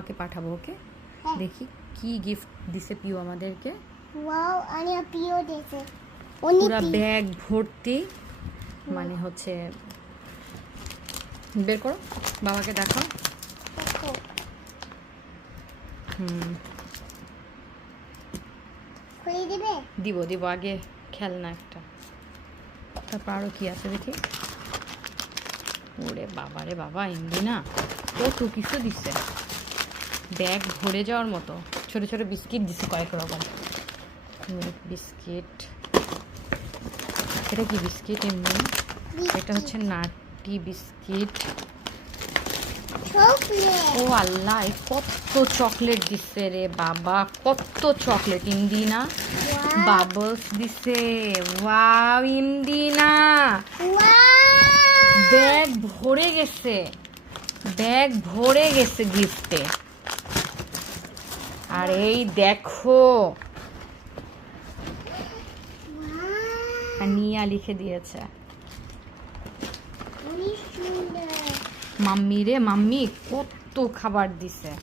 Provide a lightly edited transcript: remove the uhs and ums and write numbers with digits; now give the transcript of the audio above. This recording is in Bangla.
ওকে পাঠাবো। ওকে, দেখি কি গিফট দিছে পিউ আমাদেরকে। ওয়াও, আনি পিও দিছে পুরা ব্যাগ ভর্তি, মানে হচ্ছে বের করো, বাবাকে দেখাও। খুলে দিবে? দিব দিব, আগে খেলনা একটা, তারপর আরো কি আছে দেখি। ওরে বাবা রে বাবা, এমনি না কত কিছু দিচ্ছে, ব্যাগ ভরে যাওয়ার মতো। ছোট ছোট বিস্কিট দিচ্ছে কয়েক রকম, বিস্কিট। এটা কি বিস্কিট? এমনি এটা হচ্ছে নাটি বিস্কিট। ও আল্লাহ, কত চকলেট দিচ্ছে রে বাবা, কত চকলেট। ইন্দিনা বাবলস দিছে, ওয়াও ইন্দিনা, ব্যাগ ভরে গেছে, ব্যাগ ভরে গেছে গিফটে। আর এই দেখো, নিয়া লিখে দিয়েছে। মাম্মি রে মাম্মি, কত খাবার দিছে।